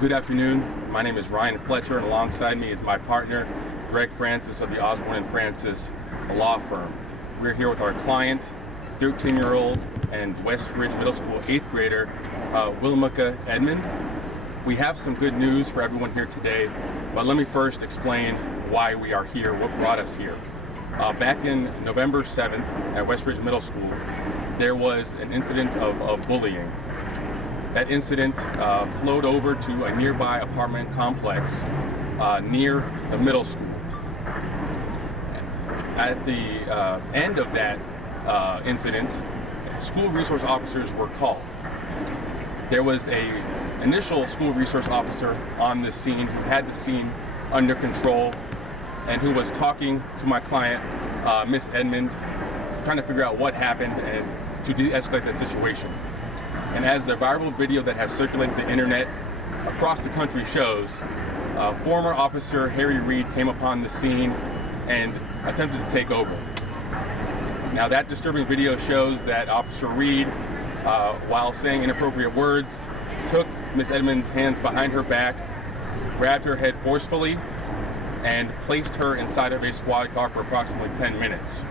Good afternoon. My name is Ryan Fletcher, and alongside me is my partner, Greg Francis of the Osborne and Francis Law Firm. We're here with our client, 13-year-old and West Ridge Middle School 8th grader, Wilmica Edmond. We have some good news for everyone here today, but let me first explain why we are here, what brought us here. Back in November 7th at West Ridge Middle School, there was an incident of bullying. That incident flowed over to a nearby apartment complex near the middle school. At the end of that incident, school resource officers were called. There was an initial school resource officer on the scene who had the scene under control and who was talking to my client, Miss Edmond, trying to figure out what happened and to de-escalate the situation. And as the viral video that has circulated the internet across the country shows, former Officer Reid came upon the scene and attempted to take over. Now that disturbing video shows that Officer Reid, while saying inappropriate words, took Miss Edmond's hands behind her back, grabbed her head forcefully, and placed her inside of a squad car for approximately 10 minutes.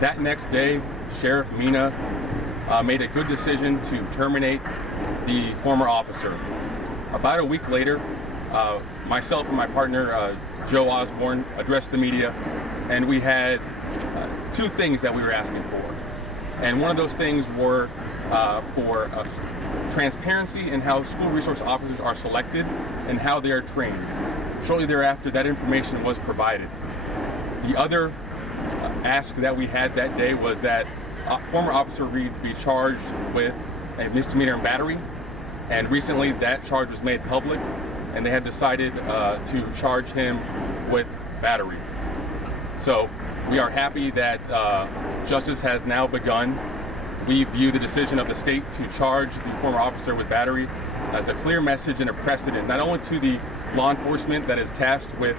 That next day, Sheriff Mina made a good decision to terminate the former officer. About a week later, myself and my partner, Joe Osborne, addressed the media, and we had two things that we were asking for. And one of those things were for transparency in how school resource officers are selected and how they are trained. Shortly thereafter, that information was provided. The other ask that we had that day was that former Officer Reid be charged with a misdemeanor and battery, and recently that charge was made public, and they had decided to charge him with battery. So we are happy that justice has now begun. We view the decision of the state to charge the former officer with battery as a clear message and a precedent, not only to the law enforcement that is tasked with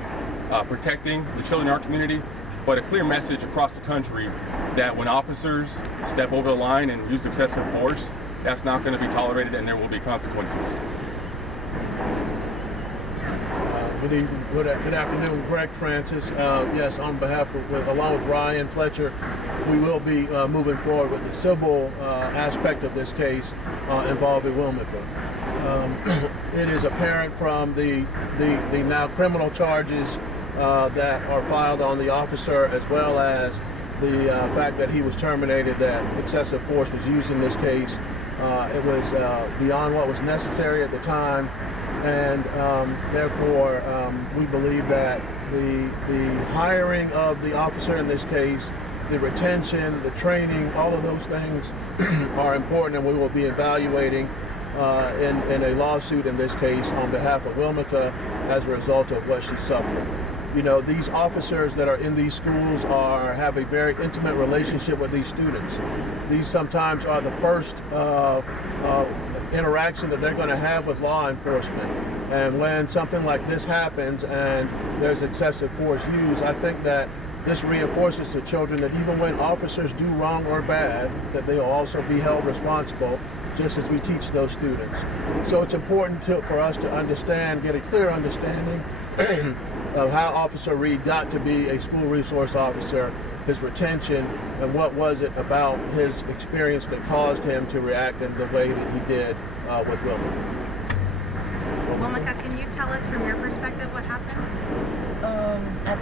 protecting the children in our community, but a clear message across the country that when officers step over the line and use excessive force, that's not going to be tolerated and there will be consequences. Good evening, good afternoon, Greg Francis. Yes, on behalf of, along with Ryan Fletcher, we will be moving forward with the civil aspect of this case involving Wilmica. It is apparent from the now criminal charges that are filed on the officer, as well as the fact that he was terminated, that excessive force was used in this case. It was beyond what was necessary at the time, and therefore we believe that the hiring of the officer in this case, the retention, the training, all of those things are important, and we will be evaluating in a lawsuit in this case on behalf of Wilmica as a result of what she suffered. You know, these officers that are in these schools have a very intimate relationship with these students. These sometimes are the first interaction that they're going to have with law enforcement. And when something like this happens and there's excessive force used, I think that this reinforces to children that even when officers do wrong or bad, that they will also be held responsible, just as we teach those students. So it's important for us to understand, get a clear understanding of how Officer Reid got to be a school resource officer, his retention, and what was it about his experience that caused him to react in the way that he did with Wilmica. Wilmica, can you tell us from your perspective what happened? I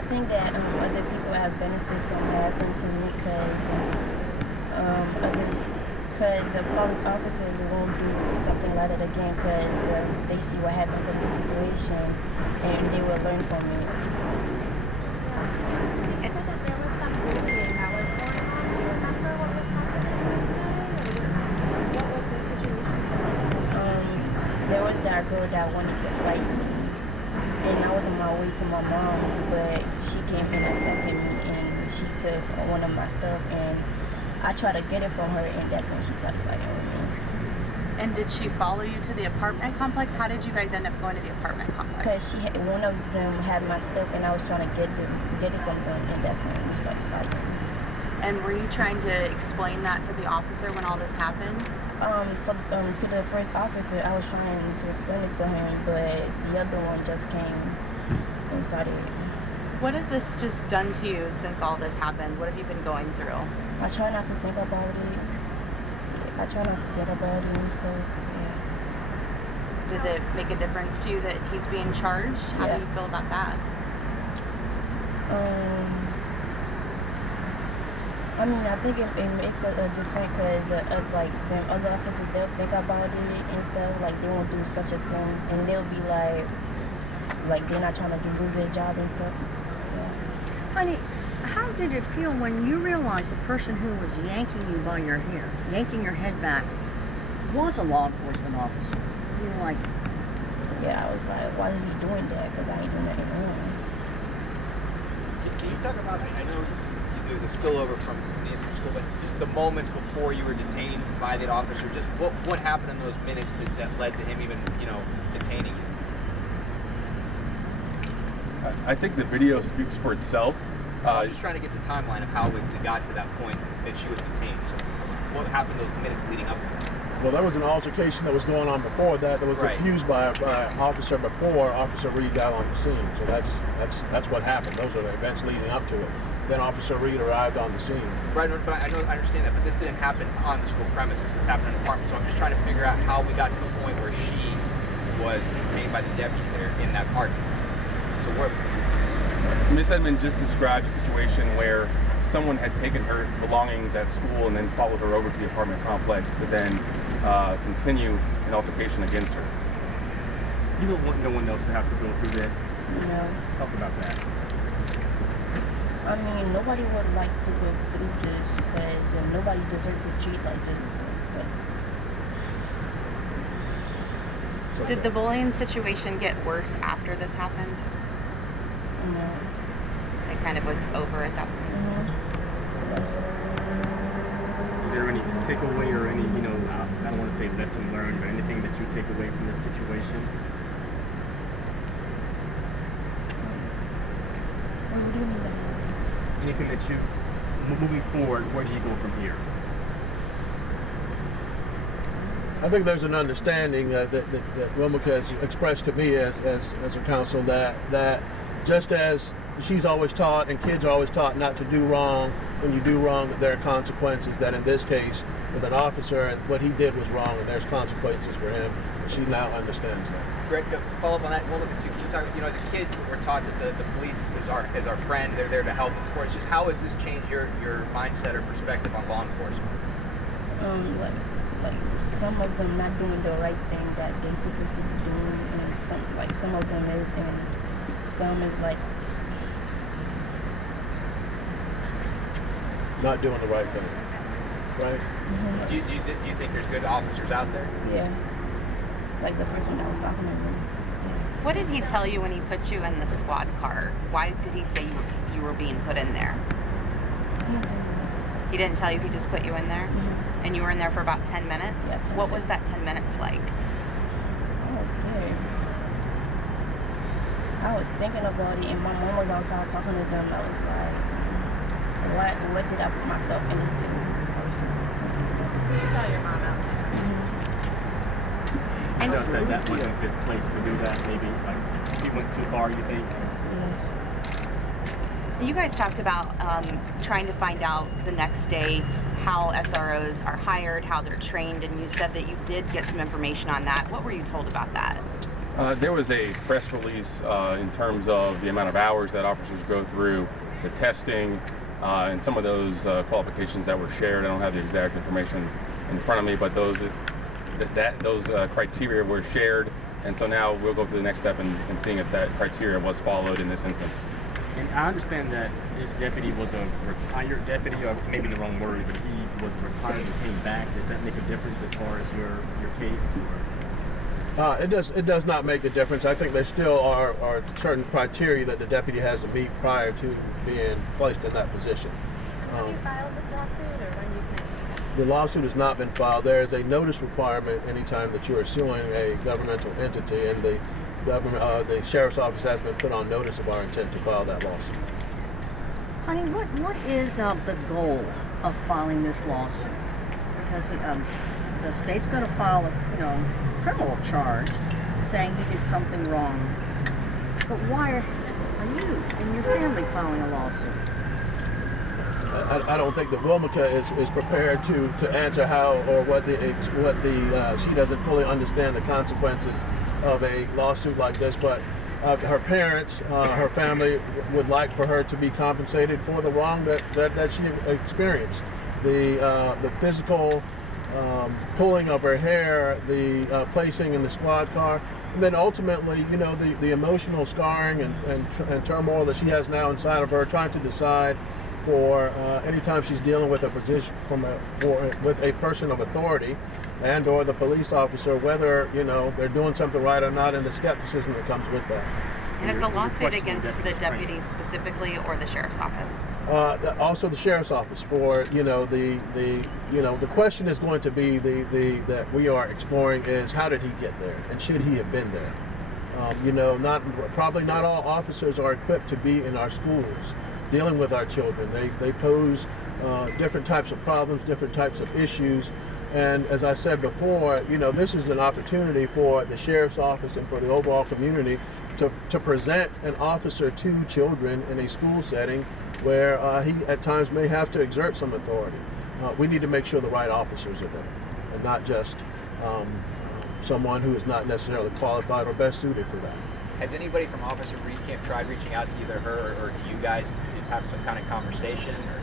think that other people have benefits from what happened to me because police officers won't do something like that again because they see what happened from the situation and they will learn from it. You said that there was some bullying that was going on. Do you remember what was happening that day? Or what was the situation? There was that girl that wanted to fight me, and I was on my way to my mom, but she came and attacked me, and she took one of my stuff, and I tried to get it from her, and that's when she started fighting with me. And did she follow you to the apartment complex? How did you guys end up going to the apartment complex? Because one of them had my stuff, and I was trying to get it from them, and that's when we started fighting. And were you trying to explain that to the officer when all this happened? To the first officer, I was trying to explain it to him, but the other one just came and started. What has this just done to you since all this happened? What have you been going through? I try not to think about it. I try not to think about it and stuff. Yeah. Does it make a difference to you that he's being charged? How Yeah. do you feel about that? I mean, I think it makes a difference because like them other officers, they'll think about it and stuff. Like they won't do such a thing, and they'll be like they're not trying to lose their job and stuff. Yeah. Honey, how did it feel when you realized the person who was yanking you by your hair, yanking your head back, was a law enforcement officer? You were like, Yeah, I was like, why is he doing that? Because I ain't doing nothing wrong. Can you talk about, I know there was a spillover from Nancy School, but just the moments before you were detained by that officer, just what happened in those minutes that led to him even, detaining you? I think the video speaks for itself. I'm just trying to get the timeline of how it got to that point that she was detained. So what happened those minutes leading up to that? Well, there was an altercation that was going on before that was Right. diffused by an officer before Officer Reid got on the scene. So that's what happened. Those are the events leading up to it. Then Officer Reid arrived on the scene. Right, but I understand that, but this didn't happen on the school premises. This happened in an apartment. So I'm just trying to figure out how we got to the point where she was detained by the deputy there in that parking lot. So Miss Edmond just described a situation where someone had taken her belongings at school and then followed her over to the apartment complex to then continue an altercation against her. You don't want no one else to have to go through this. No. Talk about that. I mean, nobody would like to go through this because nobody deserves to treat like this. But Did the bullying situation get worse after this happened? no. It kind of was over at that point. Yes. Is there any takeaway or any, I don't want to say lesson learned, but anything that you take away from this situation? What do you mean by that? Anything that you, moving forward, where do you go from here? I think there's an understanding that Wilmica has expressed to me as her counsel that just as she's always taught and kids are always taught not to do wrong, when you do wrong that there are consequences, that in this case with an officer and what he did was wrong and there's consequences for him, and she now understands that. Greg, to follow up on that, Wilmica, too, can you talk, as a kid, we're taught that the police is our friend, they're there to help and support. Just how has this changed your mindset or perspective on law enforcement? Like some of them not doing the right thing that they supposed to be doing, and some of them is, and some is like Not doing the right thing, right? mm-hmm. Do you think there's good officers out there? Yeah, like the first one that was talking to me. Yeah. What did he tell you when he put you in the squad car? Why did he say you were being put in there? He didn't tell me that. He didn't tell you, he just put you in there? Mhm. And you were in there for about 10 minutes? Yeah, 10 What was that 10 minutes like? I was scared. I was thinking about it, and my mom was outside talking to them. I was like, what did I put myself into? I was just thinking about it. So you saw your mom out there. I felt that wasn't his place to do that, maybe. Like, he went too far, you think? Yes. You guys talked about trying to find out the next day how SROs are hired, how they're trained, and you said that you did get some information on that. What were you told about that? There was a press release in terms of the amount of hours that officers go through, the testing, and some of those qualifications that were shared. I don't have the exact information in front of me, but those criteria were shared, and so now we'll go through the next step in seeing if that criteria was followed in this instance. And I understand that this deputy was a retired deputy, or maybe the wrong word, but he was retired and came back. Does that make a difference as far as your case? Or? It does not make a difference. I think there still are certain criteria that the deputy has to meet prior to being placed in that position. Have you filed this lawsuit, or when you can? The lawsuit has not been filed. There is a notice requirement anytime that you are suing a governmental entity, and the sheriff's office has been put on notice of our intent to file that lawsuit. Honey, what is the goal of filing this lawsuit? Because the state's going to file a criminal charge saying he did something wrong. But why are you and your family filing a lawsuit? I don't think that Wilmica is prepared to answer how or what she doesn't fully understand the consequences of a lawsuit like this, but her parents, her family would like for her to be compensated for the wrong that she experienced. The physical pulling of her hair, the placing in the squad car, and then ultimately, the emotional scarring and turmoil that she has now inside of her, trying to decide for anytime she's dealing with a position with a person of authority and or the police officer, whether they're doing something right or not, and the skepticism that comes with that. And is the lawsuit against the deputies specifically, or the sheriff's office? Also the sheriff's office. For the question is going to be that we are exploring is how did he get there, and should he have been there? Probably not all officers are equipped to be in our schools dealing with our children. They pose different types of problems, different types of issues. And as I said before, this is an opportunity for the sheriff's office and for the overall community to present an officer to children in a school setting where he at times may have to exert some authority. We need to make sure the right officers are there and not just someone who is not necessarily qualified or best suited for that. Has anybody from Officer Reid's camp tried reaching out to either her or to you guys to have some kind of conversation? Or?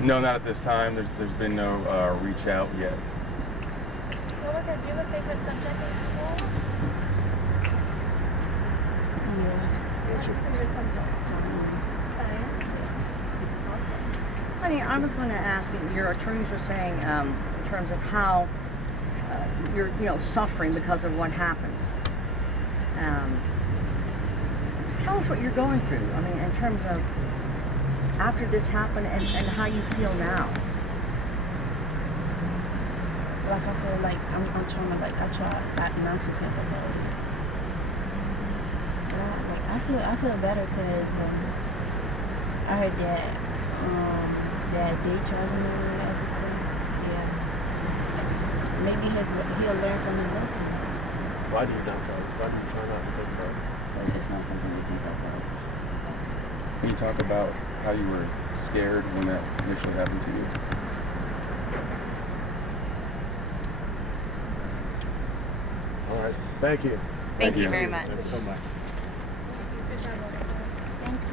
No, not at this time. There's been no reach out yet. Wilmica, do you have a favorite subject in school? What's your favorite subject? Science. Awesome. Honey, I was going to ask you, your attorneys were saying in terms of how you're suffering because of what happened. Tell us what you're going through. I mean, in terms of after this happened and how you feel now. Like I said, I'm trying to not to think about it. And I feel better because I heard that they charging him and everything. Yeah. Maybe he'll learn from his lesson. Why do you not try? Why do you try not to think about it? Because it's not something to think about. Can you talk about how you were scared when that initially happened to you? All right. Thank you. Thank you very much. Thank you so much. Good job, Wilmica. Thank you.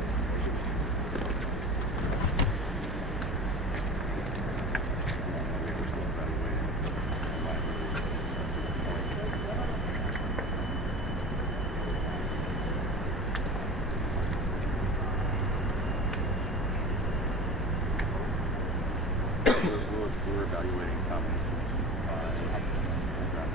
We're evaluating competencies. So how does that